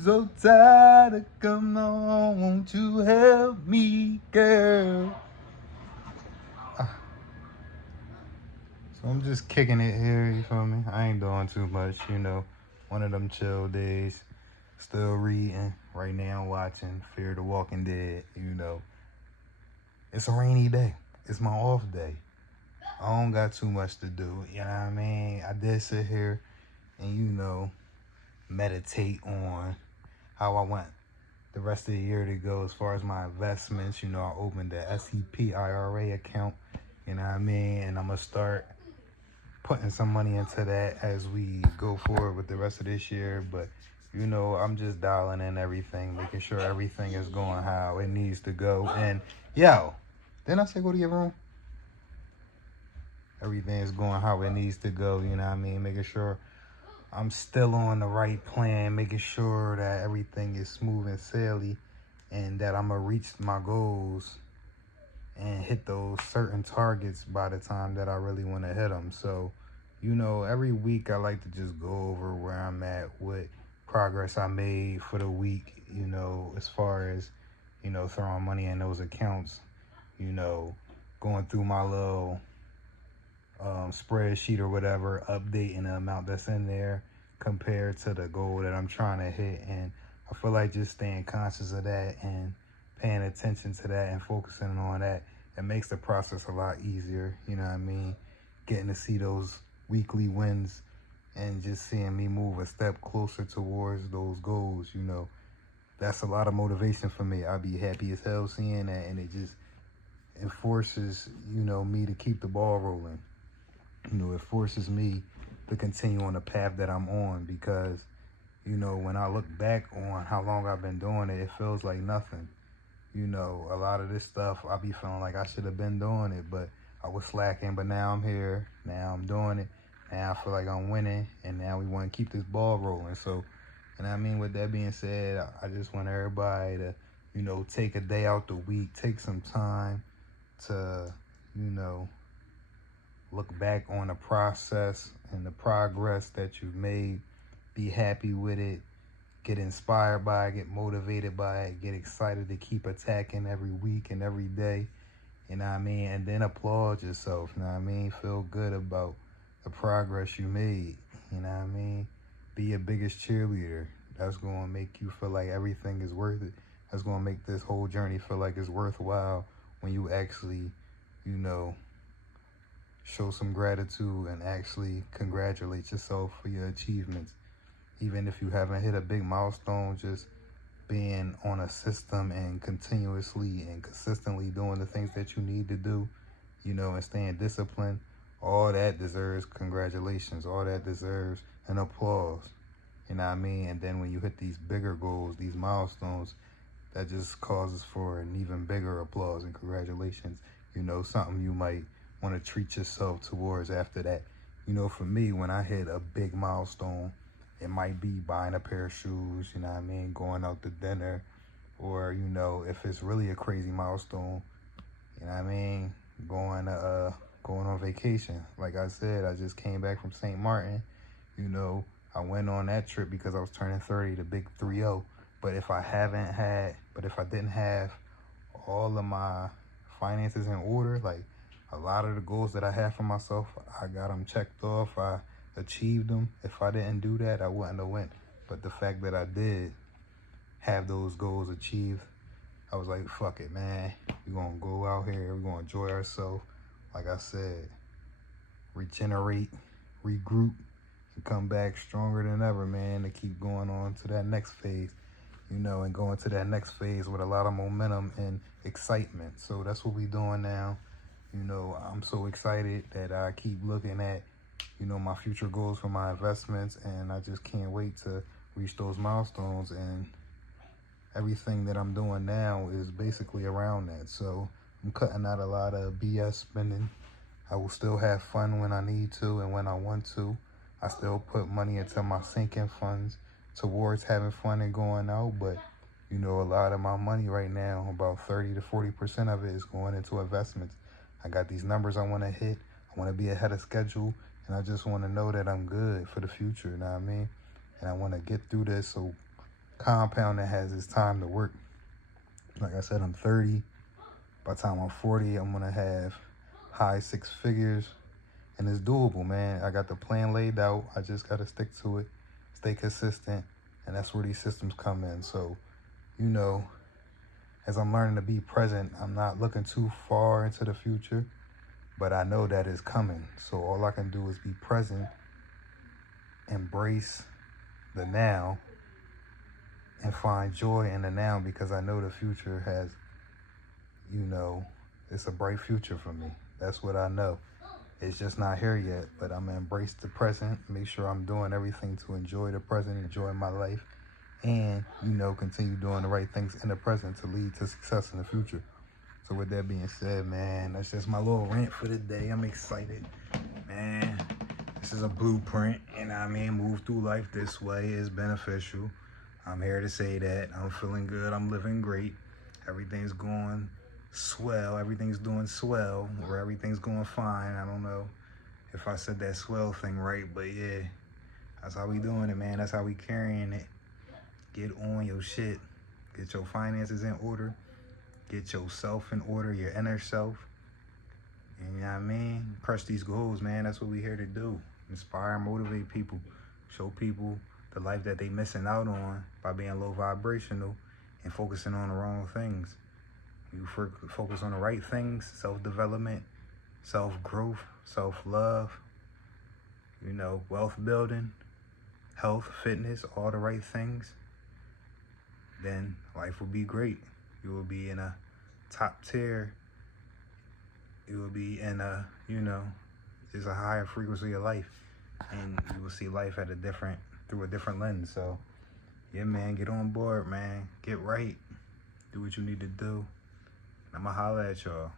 I'm so tired. Come on, won't you help me, girl? So I'm just kicking it here, you feel me? I ain't doing too much, you know. One of them chill days. Still reading. Right now watching Fear the Walking Dead, you know. It's a rainy day. It's my off day. I don't got too much to do, you know what I mean? I did sit here and, you know, meditate on how I want the rest of the year to go as far as my investments. You know, I opened the SEP IRA account, you know what I mean? And I'm going to start putting some money into that as we go forward with the rest of this year. But, you know, I'm just dialing in everything, making sure everything is going how it needs to go. And, yo, didn't I say go to your room? Everything is going how it needs to go, you know what I mean? Making sure I'm still on the right plan, making sure that everything is smooth and saily and that I'm going to reach my goals and hit those certain targets by the time that I really want to hit them. So, you know, every week I like to just go over where I'm at, what progress I made for the week, you know, as far as, you know, throwing money in those accounts, you know, going through my little spreadsheet or whatever, updating the amount that's in there compared to the goal that I'm trying to hit. And I feel like just staying conscious of that and paying attention to that and focusing on that, it makes the process a lot easier, you know what I mean? Getting to see those weekly wins and just seeing me move a step closer towards those goals, you know, that's a lot of motivation for me. I'll be happy as hell seeing that, and it just enforces, you know, me to keep the ball rolling. You know, it forces me to continue on the path that I'm on because, you know, when I look back on how long I've been doing it, it feels like nothing. You know, a lot of this stuff, I be feeling like I should have been doing it, but I was slacking. But now I'm here. Now I'm doing it. Now I feel like I'm winning, and now we want to keep this ball rolling. So, and I mean, with that being said, I just want everybody to, you know, take a day out the week, take some time to, you know, look back on the process and the progress that you've made, be happy with it, get inspired by it, get motivated by it, get excited to keep attacking every week and every day, you know what I mean? And then applaud yourself, you know what I mean? Feel good about the progress you made, you know what I mean? Be your biggest cheerleader. That's going to make you feel like everything is worth it. That's going to make this whole journey feel like it's worthwhile when you actually, you know, show some gratitude and actually congratulate yourself for your achievements. Even if you haven't hit a big milestone, just being on a system and continuously and consistently doing the things that you need to do, you know, and staying disciplined, all that deserves congratulations. All that deserves an applause. You know what I mean? And then when you hit these bigger goals, these milestones, that just causes for an even bigger applause and congratulations. You know, something you might want to treat yourself towards after that. You know, for me, when I hit a big milestone, it might be buying a pair of shoes, you know what I mean, going out to dinner, or, you know, if it's really a crazy milestone, you know what I mean, going on vacation. Like I said, I just came back from St. Martin, you know, I went on that trip because I was turning 30, the big 3-0. But if I didn't have all of my finances in order, like a lot of the goals that I had for myself, I got them checked off. I achieved them. If I didn't do that, I wouldn't have went. But the fact that I did have those goals achieved, I was like, fuck it, man. We're going to go out here. We're going to enjoy ourselves. Like I said, regenerate, regroup, and come back stronger than ever, man, to keep going on to that next phase. You know, and going to that next phase with a lot of momentum and excitement. So that's what we're doing now. You know, I'm so excited that I keep looking at, you know, my future goals for my investments, and I just can't wait to reach those milestones. And everything that I'm doing now is basically around that. So I'm cutting out a lot of BS spending. I will still have fun when I need to and when I want to. I still put money into my sinking funds towards having fun and going out, but you know, a lot of my money right now, about 30 to 40% of it is going into investments. I got these numbers I want to hit. I want to be ahead of schedule, and I just want to know that I'm good for the future, you know what I mean? And I want to get through this so compounding has its time to work. Like I said, I'm 30. By the time I'm 40, I'm gonna have high six figures, and it's doable, man. I got the plan laid out. I just gotta stick to it, stay consistent, and that's where these systems come in. So, you know, as I'm learning to be present, I'm not looking too far into the future, but I know that it's coming. So all I can do is be present, embrace the now, and find joy in the now, because I know the future has, you know, it's a bright future for me. That's what I know. It's just not here yet, but I'm gonna embrace the present, make sure I'm doing everything to enjoy the present, enjoy my life, and, you know, continue doing the right things in the present to lead to success in the future. So with that being said, man, that's just my little rant for the day. I'm excited, man. This is a blueprint, and I mean, move through life this way is beneficial. I'm here to say that. I'm feeling good. I'm living great. Everything's going swell. Everything's doing swell, or everything's going fine. I don't know if I said that swell thing right, but yeah, that's how we doing it, man. That's how we carrying it. Get on your shit. Get your finances in order. Get yourself in order, your inner self. And you know what I mean? Crush these goals, man. That's what we're here to do. Inspire and motivate people. Show people the life that they missing out on by being low vibrational and focusing on the wrong things. You focus on the right things: self-development, self-growth, self-love, you know, wealth building, health, fitness, all the right things, then life will be great. You will be in a top tier. You will be in a, you know, just a higher frequency of life. And you will see life at through a different lens. So, yeah, man, get on board, man. Get right. Do what you need to do. I'ma holla at y'all.